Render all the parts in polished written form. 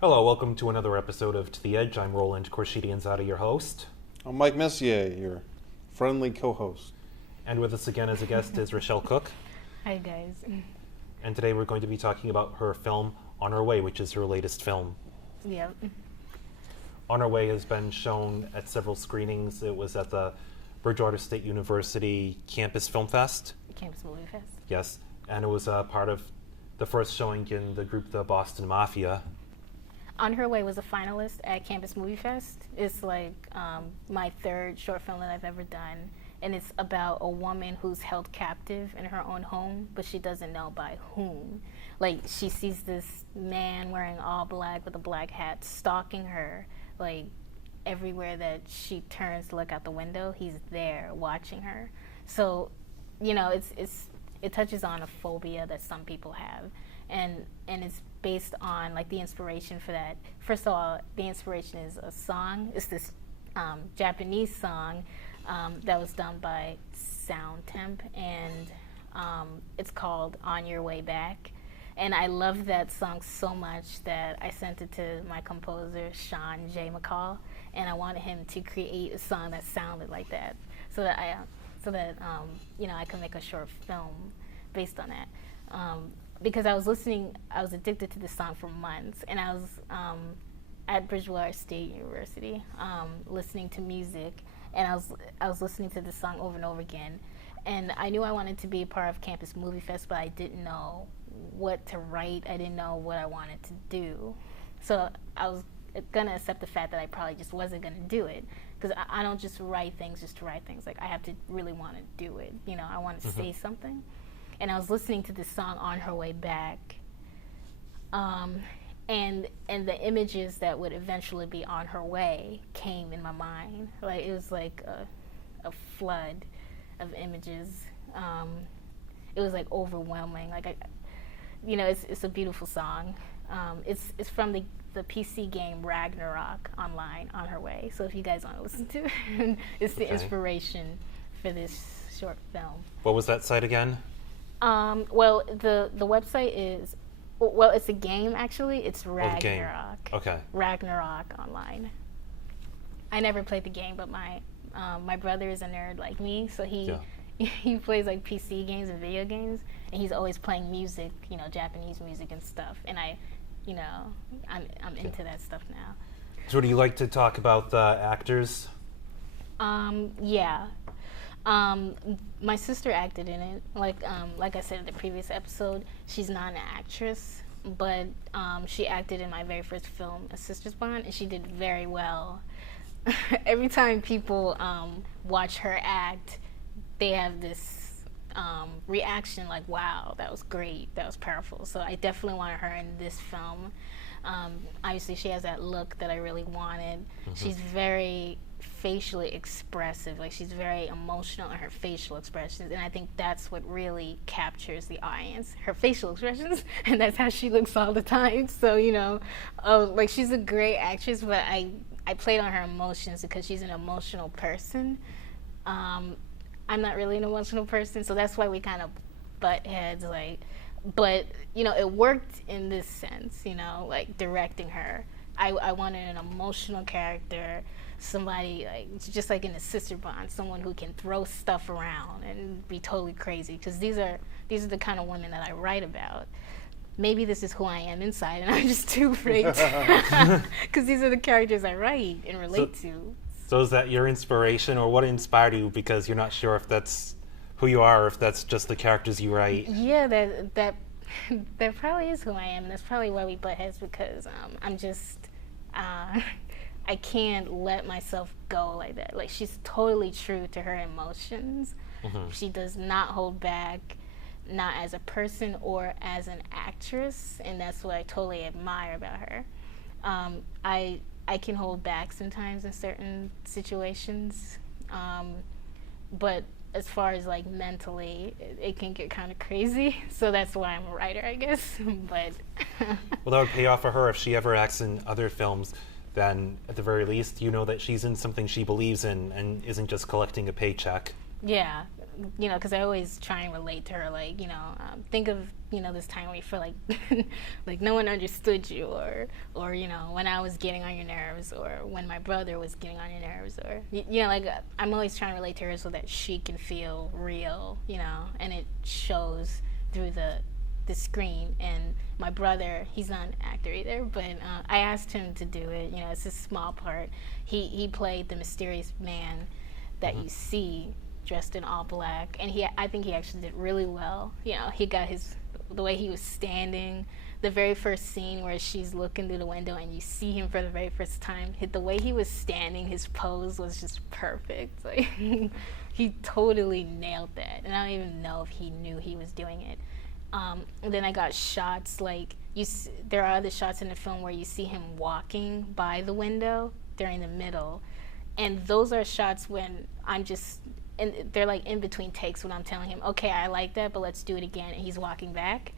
Hello, welcome to another episode of To the Edge. I'm Roland Korshidianzadeh, your host. I'm Mike Messier, your friendly co-host. And with us again as a guest is Rochelle Cook. Hi, guys. And today we're going to be talking about her film, On Her Way, which is her latest film. Yep. On Her Way has been shown at several screenings. It was at the Bridgewater State University Campus Film Fest. Campus Movie Fest. Yes, and it was part of the first showing in the group The Boston Mafia. On Her Way was a finalist at Campus Movie Fest. It's like my third short film that I've ever done. And it's about a woman who's held captive in her own home, but she doesn't know by whom. Like, she sees this man wearing all black with a black hat stalking her. Like, everywhere that she turns to look out the window, he's there watching her. So, you know, it touches on a phobia that some people have. And it's based on like the inspiration for that. First of all, the inspiration is a song. It's this Japanese song that was done by Soundtemp, and it's called On Your Way Back. And I love that song so much that I sent it to my composer, Sean J. McCall, and I wanted him to create a song that sounded like that, so that I could make a short film based on that. Because I was addicted to this song for months, and I was at Bridgewater State University listening to music, and I was listening to this song over and over again, and I knew I wanted to be a part of Campus Movie Fest, but I didn't know what to write. I didn't know what I wanted to do, so I was gonna accept the fact that I probably just wasn't gonna do it, because I don't just write things just to write things. Like, I have to really want to do it. You know, I want to say something. And I was listening to this song On Her Way Back, and the images that would eventually be on her way came in my mind. Like, it was like a flood of images. It was like overwhelming. Like, it's a beautiful song. It's from the PC game Ragnarok online, On Her Way. So if you guys want to listen to it, it's the inspiration for this short film. What was that site again? Well, the website is, well, it's a game actually. It's Ragnarok. Okay. Ragnarok online. I never played the game, but my brother is a nerd like me, so he plays like PC games and video games, and he's always playing music, Japanese music and stuff. And I'm into that stuff now. So, do you like to talk about the actors? Yeah. My sister acted in it. Like I said in the previous episode, she's not an actress, but she acted in my very first film, A Sister's Bond, and she did very well. Every time people watch her act, they have this reaction like, wow, that was great, that was powerful. So I definitely wanted her in this film. Obviously, she has that look that I really wanted. She's very facially expressive. Like, she's very emotional in her facial expressions, and I think that's what really captures the audience, her facial expressions, and that's how she looks all the time. So, like, she's a great actress, but I played on her emotions because she's an emotional person. I'm not really an emotional person, so that's why we kind of butt heads, like, but, it worked in this sense, like, directing her. I wanted an emotional character, somebody like just like in A Sister Bond, someone who can throw stuff around and be totally crazy, because these are the kind of women that I write about. Maybe this is who I am inside, and I'm just too afraid because these are the characters I write and relate to. So is that your inspiration, or what inspired you? Because you're not sure if that's who you are, or if that's just the characters you write. Yeah, that probably is who I am. That's probably why we butt heads, because I'm just I can't let myself go like that. Like, she's totally true to her emotions. She does not hold back, not as a person or as an actress, and that's what I totally admire about her. I can hold back sometimes in certain situations, but as far as like mentally, it can get kind of crazy. So that's why I'm a writer, I guess. But well, that would pay off for her if she ever acts in other films. Then at the very least, you know that she's in something she believes in and isn't just collecting a paycheck. Yeah, you know, because I always try and relate to her, like, you know, think of, you know, this time where you feel like, like no one understood you, or, you know, when I was getting on your nerves, or when my brother was getting on your nerves, or, you know, like, I'm always trying to relate to her so that she can feel real, you know, and it shows through the screen. And my brother, he's not an actor either, but I asked him to do it. You know, it's a small part. He played the mysterious man that you see dressed in all black, and I think he actually did really well. You know, he got the way he was standing, the very first scene where she's looking through the window and you see him for the very first time, the way he was standing, his pose was just perfect. Like, he totally nailed that, and I don't even know if he knew he was doing it. And then I got shots like there are other shots in the film where you see him walking by the window during the middle, and those are shots when and they're like in between takes when I'm telling him, okay, I like that, but let's do it again, and he's walking back.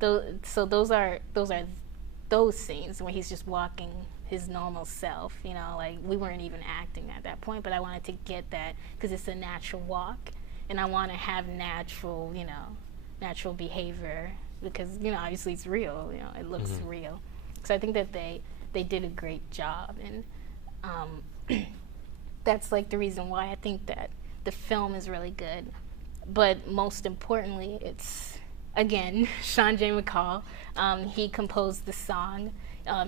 So those are those scenes where he's just walking his normal self, you know, like we weren't even acting at that point, but I wanted to get that because it's a natural walk, and I want to have natural, you know, natural behavior because, you know, obviously it's real, you know, it looks real. So I think that they did a great job, and that's like the reason why I think that the film is really good. But most importantly, it's, again, Sean J. McCall. He composed the song.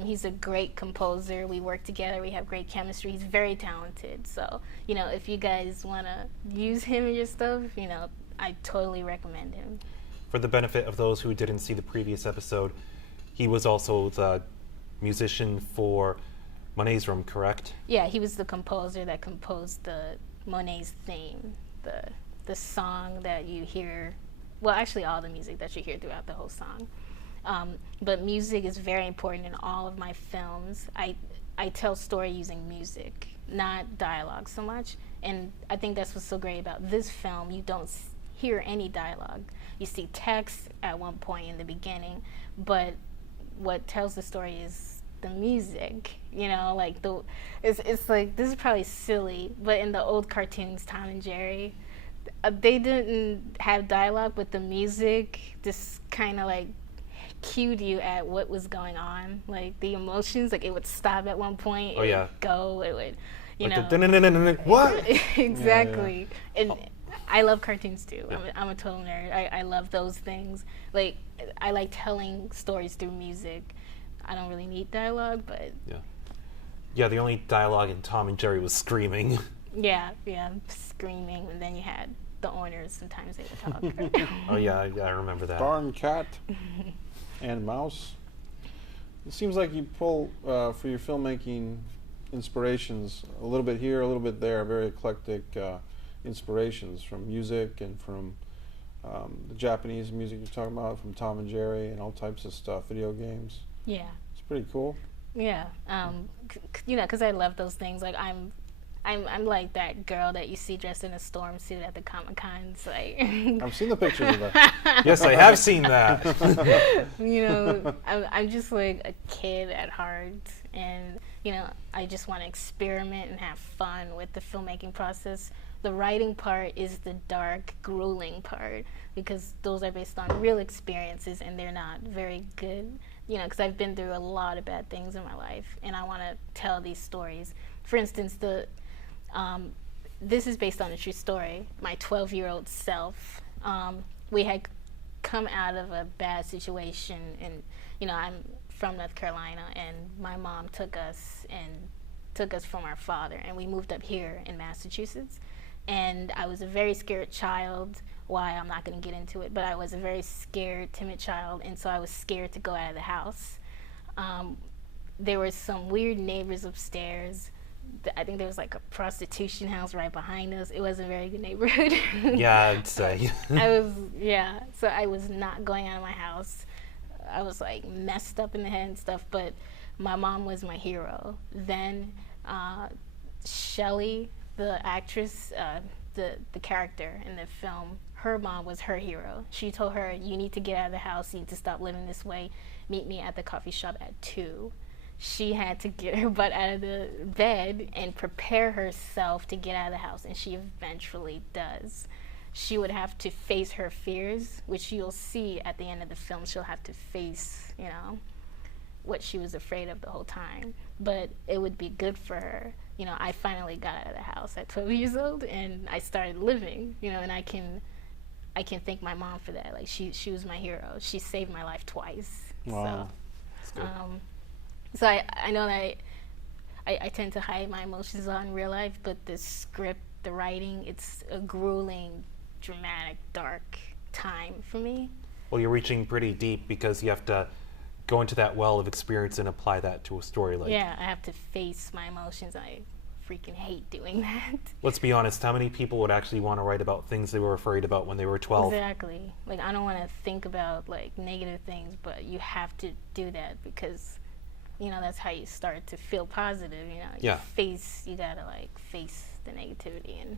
He's a great composer. We work together. We have great chemistry. He's very talented. So, you know, if you guys want to use him in your stuff, you know, I totally recommend him. For the benefit of those who didn't see the previous episode, he was also the musician for Monet's Room, correct? Yeah, he was the composer that composed the Monet's theme, the song that you hear. Well, actually, all the music that you hear throughout the whole song. But music is very important in all of my films. I tell story using music, not dialogue so much. And I think that's what's so great about this film. You don't hear any dialogue. You see text at one point in the beginning, but what tells the story is the music. You know, like it's like, this is probably silly, but in the old cartoons, Tom and Jerry, they didn't have dialogue, but the music just kind of like cued you at what was going on, like the emotions. Like it would stop at one point, Oh, yeah. would go, it would, you Like know. what? Exactly. And I love cartoons too. I'm a total nerd. I love those things. Like, I like telling stories through music. I don't really need dialogue, but Yeah, the only dialogue in Tom and Jerry was screaming. yeah, screaming, and then you had the owners. Sometimes they would talk. Oh yeah, I remember that. Darn cat and mouse. It seems like you pull for your filmmaking inspirations a little bit here, a little bit there. Very eclectic inspirations from music and from the Japanese music you're talking about, from Tom and Jerry and all types of stuff, video games. Yeah. It's pretty cool. Yeah. You know, because I love those things. Like I'm like that girl that you see dressed in a storm suit at the Comic-Cons. Like I've seen the pictures of that. Yes, I have seen that. you know, I'm just like a kid at heart, and you know, I just want to experiment and have fun with the filmmaking process. The writing part is the dark, grueling part, because those are based on real experiences and they're not very good, you know, because I've been through a lot of bad things in my life and I want to tell these stories. For instance, this is based on a true story. My 12-year-old self, we had come out of a bad situation, and you know, I'm from North Carolina, and my mom took us from our father, and we moved up here in Massachusetts. And I was a very scared child. Why, I'm not going to get into it, but I was a very scared, timid child, and so I was scared to go out of the house. There were some weird neighbors upstairs. I think there was like a prostitution house right behind us. It wasn't a very good neighborhood. Yeah, I'd say. So I was not going out of my house. I was like messed up in the head and stuff, but my mom was my hero. Then Shelley, the actress, the character in the film, her mom was her hero. She told her, you need to get out of the house, you need to stop living this way, meet me at the coffee shop at 2. She had to get her butt out of the bed and prepare herself to get out of the house, and she eventually does. she would have to face her fears, which you'll see at the end of the film. She'll have to face, you know, what she was afraid of the whole time. But it would be good for her. You know, I finally got out of the house at 12 years old, and I started living, you know, and I can thank my mom for that. Like, she was my hero. She saved my life twice. Wow. That's good. So I know that I tend to hide my emotions in real life, but the script, the writing, it's a grueling, dramatic, dark time for me. Well, you're reaching pretty deep because you have to go into that well of experience and apply that to a story. Like, Yeah, I have to face my emotions. I freaking hate doing that. let's be honest, how many people would actually want to write about things they were afraid about when they were 12? Exactly. Like, I don't want to think about, like, negative things, but you have to do that because, you know, that's how you start to feel positive, you know. Yeah. You gotta, like, face the negativity. And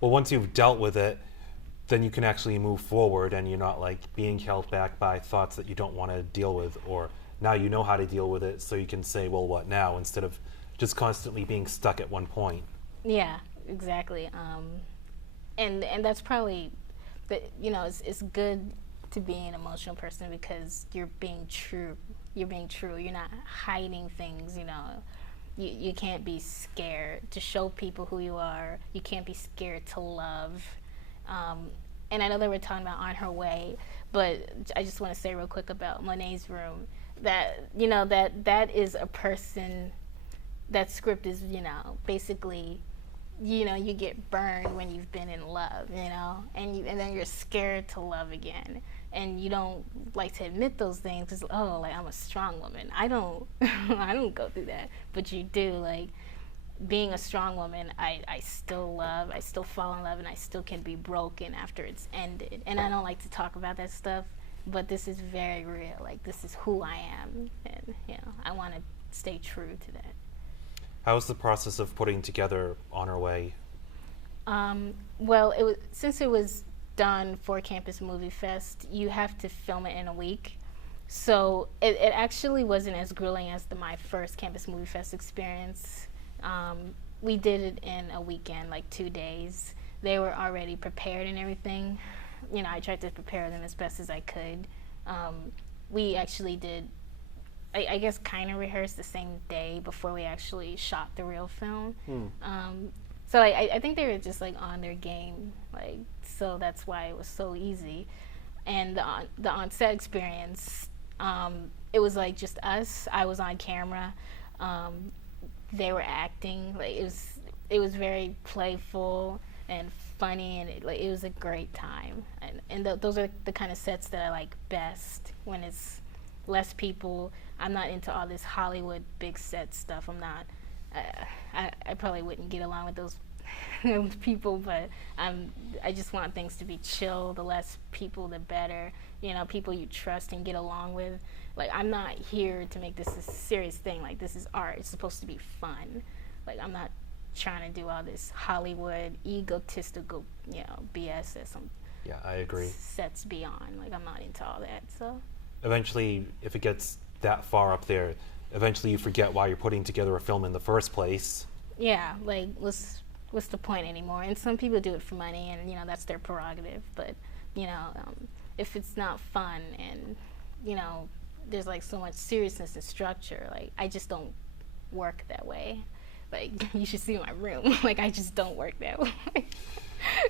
Well, once you've dealt with it, then you can actually move forward and you're not like being held back by thoughts that you don't want to deal with, or now you know how to deal with it, so you can say, well, what now, instead of just constantly being stuck at one point. yeah, exactly. And that's probably, you know, it's good to be an emotional person because you're being true. You're being true. You're not hiding things, you know. You can't be scared to show people who you are. You can't be scared to love. And I know they were talking about On Her Way, but I just want to say real quick about Monet's Room that, you know, that is a person, that script is, you know, basically, you know, you get burned when you've been in love, you know, and then you're scared to love again. And you don't like to admit those things because, oh, like, I'm a strong woman. I don't I don't go through that, but you do. Like, being a strong woman, I still love, I still fall in love, and I still can be broken after it's ended. And I don't like to talk about that stuff, but this is very real. Like, this is who I am, and, you know, I want to stay true to that. How's the process of putting together On Her Way? Well, since it was done for Campus Movie Fest, you have to film it in a week. So it actually wasn't as grueling as my first Campus Movie Fest experience. We did it in a weekend, like 2 days. They were already prepared and everything. You know, I tried to prepare them as best as I could. We actually did, I guess, kind of rehearsed the same day before we actually shot the real film. So I think they were just, like, on their game, like, so that's why it was so easy. And the on-set experience, it was, like, just us. I was on camera. They were acting. Like, it was very playful and funny, and it was a great time. And those are the kind of sets that I like best, when it's less people. I'm not into all this Hollywood big set stuff. I'm not. I probably wouldn't get along with those people, but I just want things to be chill. The less people, the better. You know, people you trust and get along with. Like, I'm not here to make this a serious thing. Like, this is art. It's supposed to be fun. Like, I'm not trying to do all this Hollywood egotistical, you know, BS that some Yeah, I agree. sets beyond. Like, I'm not into all that. So Eventually, if it gets that far up there, eventually you forget why you're putting together a film in the first place. yeah, like, what's the point anymore? And some people do it for money, and, you know, that's their prerogative. But, you know, if it's not fun and, you know, there's, like, so much seriousness and structure, like, I just don't work that way. Like, you should see my room. Like, I just don't work that way.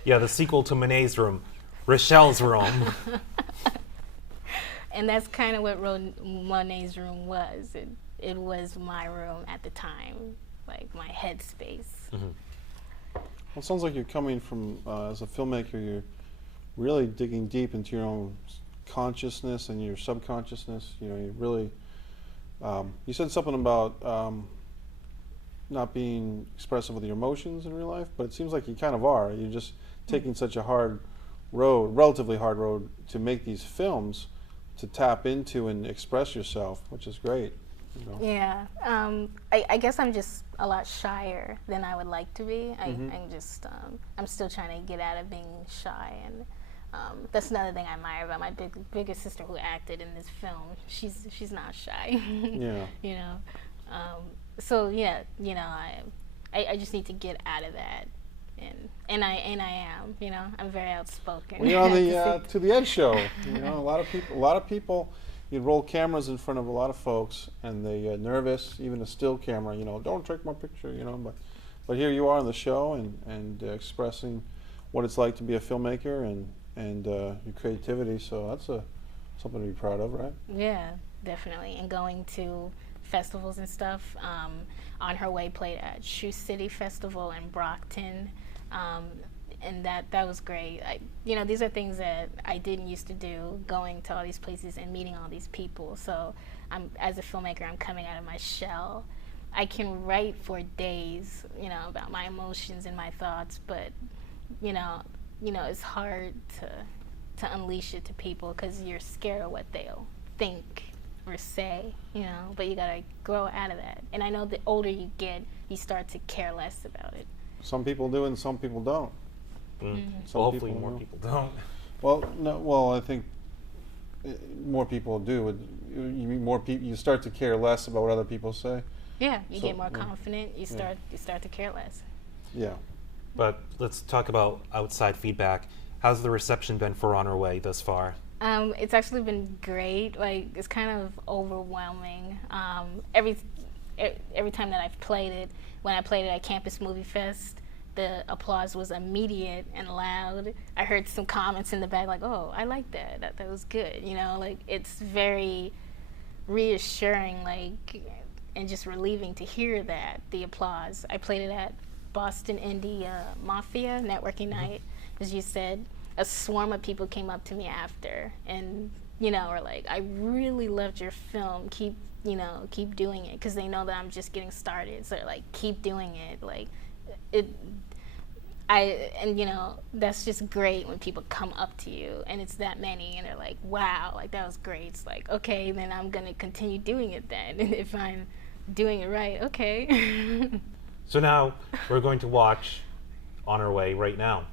Yeah, the sequel to Monet's Room, Rochelle's Room. And that's kind of what Monet's Room was. It was my room at the time, like, my headspace. Mhm. Well, it sounds like you're coming from, as a filmmaker, you're really digging deep into your own consciousness and your subconsciousness. You know, you really, you said something about not being expressive with your emotions in real life, but it seems like you kind of are. You're just taking such a hard road, relatively hard road, to make these films, to tap into and express yourself, which is great. You know? Yeah, I guess I'm just a lot shyer than I would like to be. I'm just, I'm still trying to get out of being shy, and that's another thing I admire about my biggest sister who acted in this film. She's not shy. Yeah. You know, so yeah, you know, I just need to get out of that and I am. You know, I'm very outspoken. Well, you're on I the have to To the Ed Show. You know, a lot of people. You roll cameras in front of a lot of folks, and they get nervous. Even a still camera, you know, don't take my picture. You know, but here you are on the show and expressing what it's like to be a filmmaker and your creativity. So that's something to be proud of, right? Yeah, definitely. And going to festivals and stuff. On Her Way played at Shoe City Festival in Brockton. And that was great. You know, these are things that I didn't used to do, going to all these places and meeting all these people. So as a filmmaker, I'm coming out of my shell. I can write for days, you know, about my emotions and my thoughts, but you know, it's hard to unleash it to people because you're scared of what they'll think or say, you know. But you gotta grow out of that. And I know the older you get, you start to care less about it. Some people do, and some people don't. Some Well, hopefully people more will. people don't. Well, no. Well, I think more people do. You mean more people? You start to care less about what other people say. Yeah, you So, get more yeah. confident. You start to care less. Yeah. But let's talk about outside feedback. How's the reception been for On Our Way thus far? It's actually been great. Like, it's kind of overwhelming. Every time that I've played it, when I played it at Campus Movie Fest, the applause was immediate and loud. I heard some comments in the back like, "Oh, I like that. That was good." You know, like, it's very reassuring, like, and just relieving to hear that, the applause. I played it at Boston Indie Mafia Networking Night, as you said. A swarm of people came up to me after and, you know, were like, "I really loved your film. Keep doing it," because they know that I'm just getting started. So they're like, "Keep doing it." Like, you know, that's just great when people come up to you and it's that many and they're like, "Wow, like, that was great." It's like, okay, then I'm gonna continue doing it then. And if I'm doing it right, okay. So now we're going to watch On Our Way right now.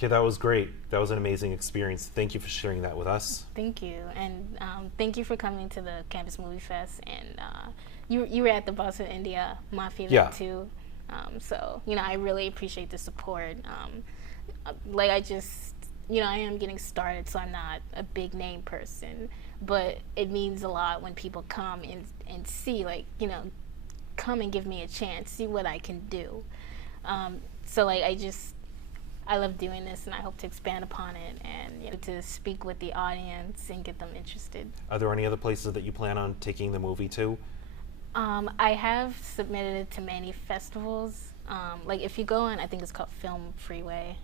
Okay, that was great. That was an amazing experience. Thank you for sharing that with us. Thank you, and thank you for coming to the Campus Movie Fest. And you were at the Boston India Mafia event too, so I really appreciate the support. Like I just, I am getting started, so I'm not a big name person, but it means a lot when people come and see, like, come and give me a chance, see what I can do. So like I love doing this, and I hope to expand upon it and to speak with the audience and get them interested. Are there any other places that you plan on taking the movie to? I have submitted it to many festivals. Like if you go on, I think it's called Film Freeway.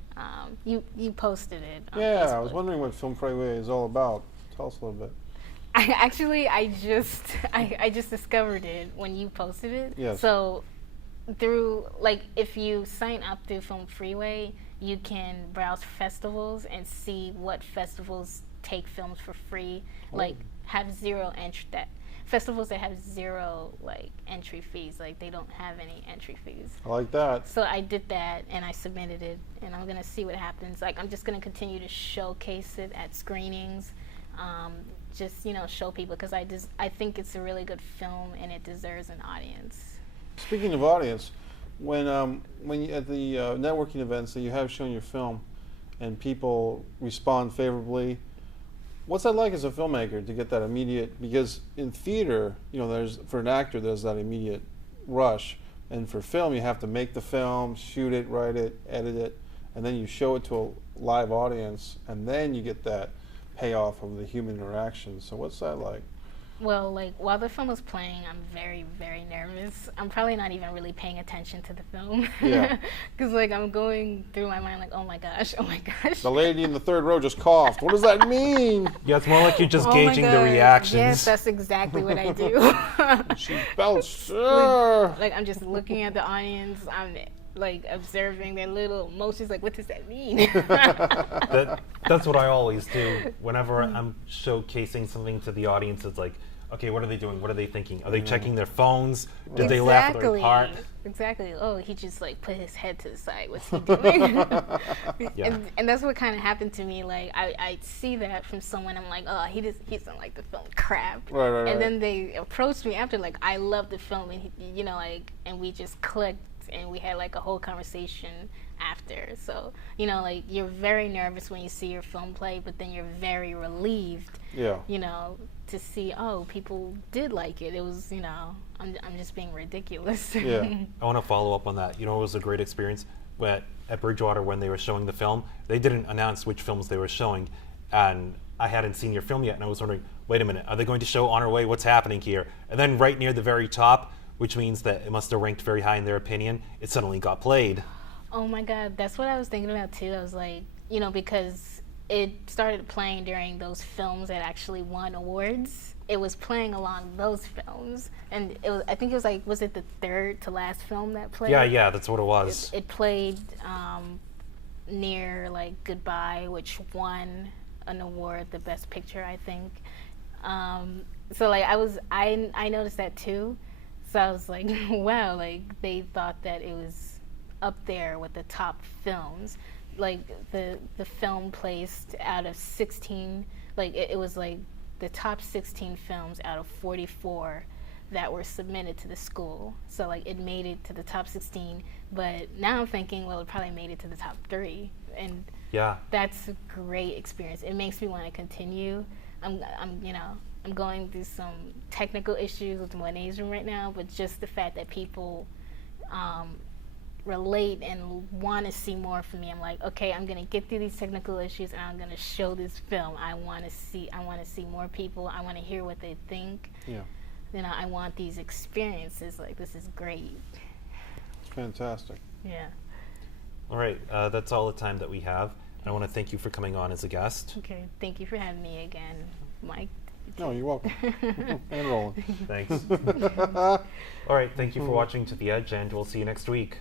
You posted it on Yeah, Facebook. I was wondering what Film Freeway is all about. Tell us a little bit. I just discovered it when you posted it. Yes. So if you sign up through Film Freeway, you can browse festivals and see what festivals take films for free, like have zero entry. Festivals that have zero entry fees, like they don't have any entry fees. I like that. So I did that and I submitted it, and I'm gonna see what happens. Like I'm just gonna continue to showcase it at screenings, just show people, because I think it's a really good film and it deserves an audience. Speaking of audience, when you, at the networking events that you have shown your film, and people respond favorably, what's that like as a filmmaker to get that immediate? Because in theater, there's, for an actor, there's that immediate rush, and for film, you have to make the film, shoot it, write it, edit it, and then you show it to a live audience, and then you get that payoff of the human interaction. So what's that like? Well, while the film was playing, I'm very, very nervous. I'm probably not even really paying attention to the film. Yeah. Because, I'm going through my mind, oh my gosh. The lady in the third row just coughed. What does that mean? Yeah, it's more like you're just Oh my gauging the God. reactions. Yes, that's exactly what I do. She belched. I'm just looking at the audience. I'm, observing their little emotions. What does that mean? That's what I always do. Whenever I'm showcasing something to the audience, it's like, okay, what are they doing? What are they thinking? Are they checking their phones? Did they laugh at their part? Exactly. Oh, he just put his head to the side. What's he doing? Yeah. And that's what kind of happened to me. I see that from someone. I'm like, oh, he doesn't like the film. Crap. Right. And then they approached me after, I love the film, and and we just clicked, and we had a whole conversation after. So you're very nervous when you see your film play, but then you're very relieved. Yeah. To see, people did like it. It was, I'm just being ridiculous. Yeah. I want to follow up on that. It was a great experience. But at Bridgewater, when they were showing the film, they didn't announce which films they were showing, and I hadn't seen your film yet, and I was wondering, wait a minute, are they going to show On Our Way? What's happening here? And then right near the very top, which means that it must have ranked very high in their opinion, it suddenly got played. Oh my God, that's what I was thinking about too. I was like, because it started playing during those films that actually won awards. It was playing along those films, and I think it was was it the third to last film that played? Yeah, that's what it was. It played near Goodbye, which won an award, the best picture, I think. So I noticed that too. So I was like, wow, they thought that it was up there with the top films. The film placed out of 16, it was the top 16 films out of 44 that were submitted to the school. So it made it to the top 16, but now I'm thinking, well, it probably made it to the top 3. And Yeah. that's a great experience. It makes me want to continue. I'm going through some technical issues with Monet's Room right now, but just the fact that people relate and want to see more from me, I'm like, okay, I'm gonna get through these technical issues and I'm gonna show this film. I want to see more people. I want to hear what they think. Yeah. I want these experiences. This is great. It's fantastic. Yeah. All right, that's all the time that we have. And I want to thank you for coming on as a guest. Okay. Thank you for having me again, Mike. No, you're welcome. And rolling. Thanks. All right, thank you for watching To The Edge, and we'll see you next week.